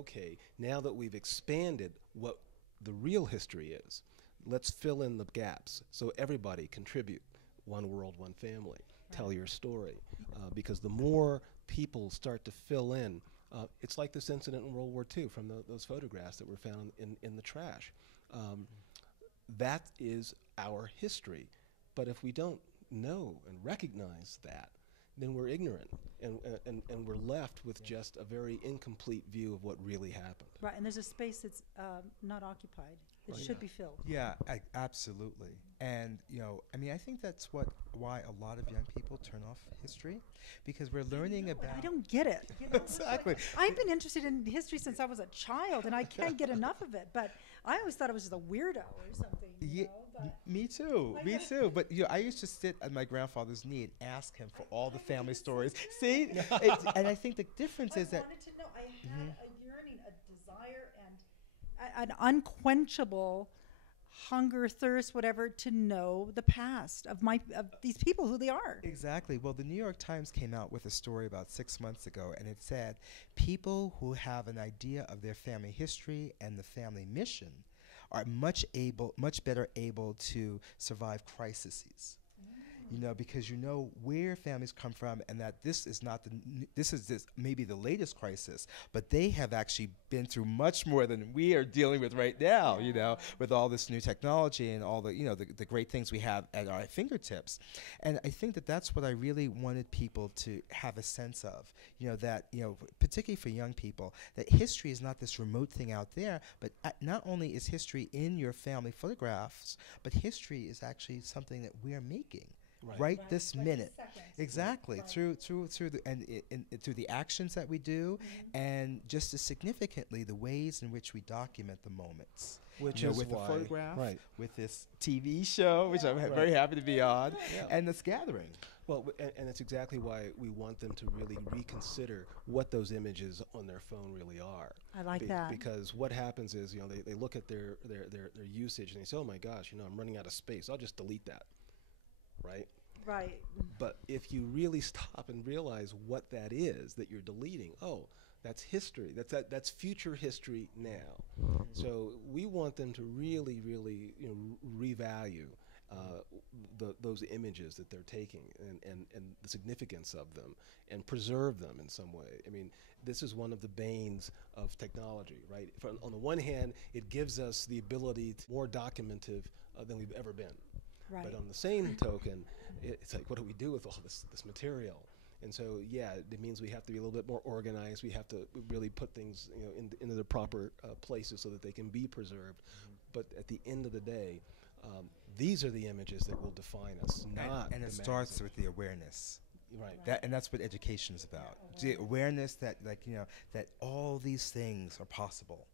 okay, now that we've expanded what the real history is, let's fill in the gaps so everybody contribute. One world, one family. Tell your story. Because the more people start to fill in, it's like this incident in World War II from those photographs that were found in the trash. Um, that is our history. But if we don't know and recognize that, then we're ignorant and we're left with just a very incomplete view of what really happened. Right, and there's a space that's not occupied. It Right. should be filled. Yeah, absolutely. And I mean, I think that's why a lot of young people turn off history, because we're learning about. I don't get it. You know? Exactly. I've been interested in history since I was a child, and I can't get enough of it. But I always thought it was just a weirdo or something. You know, but Me too. Me too. But I used to sit at my grandfather's knee and ask him for all the family stories. See, and I think the difference is that. I wanted to know. I had a yearning, a desire, and an unquenchable hunger, thirst, whatever, to know the past of these people, who they are. Exactly. Well, the New York Times came out with a story about 6 months ago, and it said people who have an idea of their family history and the family mission are much better able to survive crises. Because where families come from, and that this is not this maybe the latest crisis, but they have actually been through much more than we are dealing with right now. With all this new technology and all the the great things we have at our fingertips, and I think that that's what I really wanted people to have a sense of. That particularly for young people, that history is not this remote thing out there, but not only is history in your family photographs, but history is actually something that we are making. Right this minute, exactly. Through the through the actions that we do, and just as significantly the ways in which we document the moments. Which is with why, the photograph, right. with this TV show, which I'm very happy to be on, and this gathering. Well, and it's exactly why we want them to really reconsider what those images on their phone really are. I like that. Because what happens is, they look at their usage and they say, oh my gosh, I'm running out of space. I'll just delete that. Right? Right. But if you really stop and realize what that is that you're deleting, that's history. That's future history now. So we want them to really, really, revalue those images that they're taking and the significance of them, and preserve them in some way. I mean, this is one of the banes of technology, right? On the one hand, it gives us the ability to more documentive than we've ever been. Right. But on the same token, it's like, what do we do with all this material? And so, it means we have to be a little bit more organized. We have to really put things, into the proper places so that they can be preserved. But at the end of the day, these are the images that will define us, not and it the starts magazine. with the awareness. Right. And that's what education is about. The awareness that, that all these things are possible.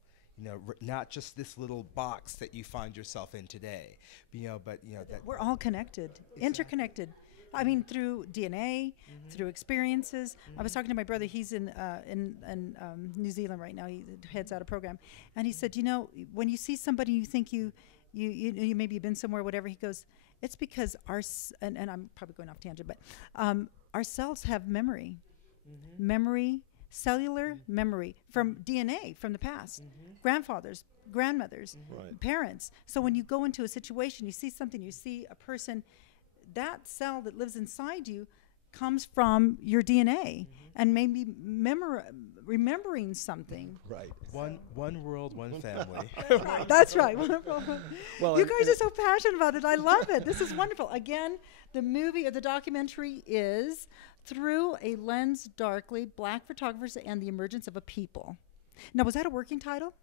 Not just this little box that you find yourself in today, but that We're all connected, interconnected. I mean, through DNA, through experiences. I was talking to my brother. He's in New Zealand right now. He heads out a program, and he said, when you see somebody, you think you maybe you've been somewhere, whatever. He goes, it's because and I'm probably going off tangent, but our cells have memory, cellular memory from DNA from the past, grandfathers, grandmothers, parents. So when you go into a situation, you see something, you see a person, that cell that lives inside you comes from your DNA and maybe remembering something. Right. One world, one family. That's right. Well, You guys are so passionate about it. I love it. This is wonderful. Again, the movie or the documentary is Through a Lens Darkly, Black Photographers and the Emergence of a People. Now, was that a working title?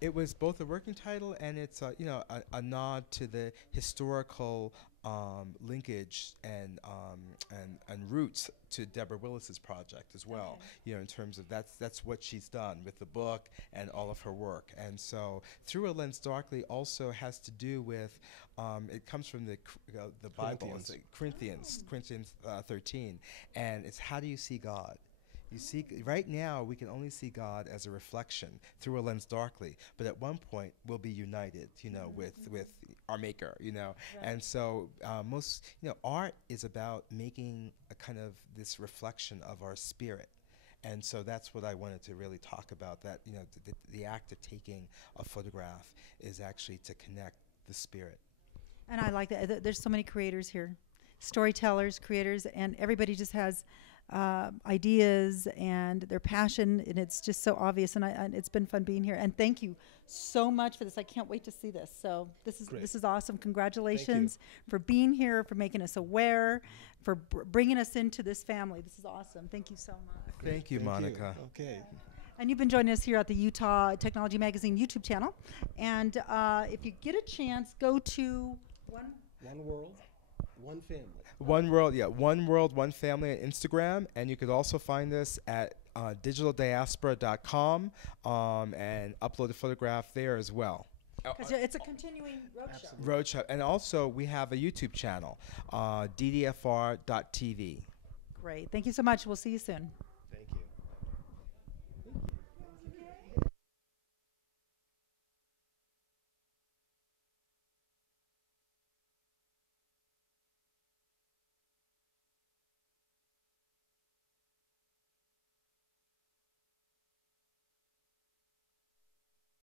It was both a working title and it's a nod to the historical linkage and roots to Deborah Willis's project as well. In terms of that's what she's done with the book and all of her work. And so Through a Lens Darkly also has to do with it comes from the Bible, Corinthians 13, and it's how do you see God? You see, right now we can only see God as a reflection through a lens darkly, but at one point we'll be united, with our Maker, And so art is about making a kind of this reflection of our spirit, And so that's what I wanted to really talk about, that, you know, the act of taking a photograph is actually to connect the spirit. And I like that. There's so many creators here, storytellers, creators, and everybody just has ideas and their passion, and it's just so obvious. And it's been fun being here. And thank you so much for this. I can't wait to see this. So this is awesome. Congratulations for being here, for making us aware, for bringing us into this family. This is awesome. Thank you so much. Thank you, Monica. Okay. And you've been joining us here at the Utah Technology Magazine YouTube channel. And if you get a chance, go to One world, one family. One World, yeah, One World, One Family on Instagram, and you could also find us at digitaldiaspora.com and upload a photograph there as well. because it's a continuing roadshow. Roadshow, and also we have a YouTube channel, ddfr.tv. Great. Thank you so much. We'll see you soon.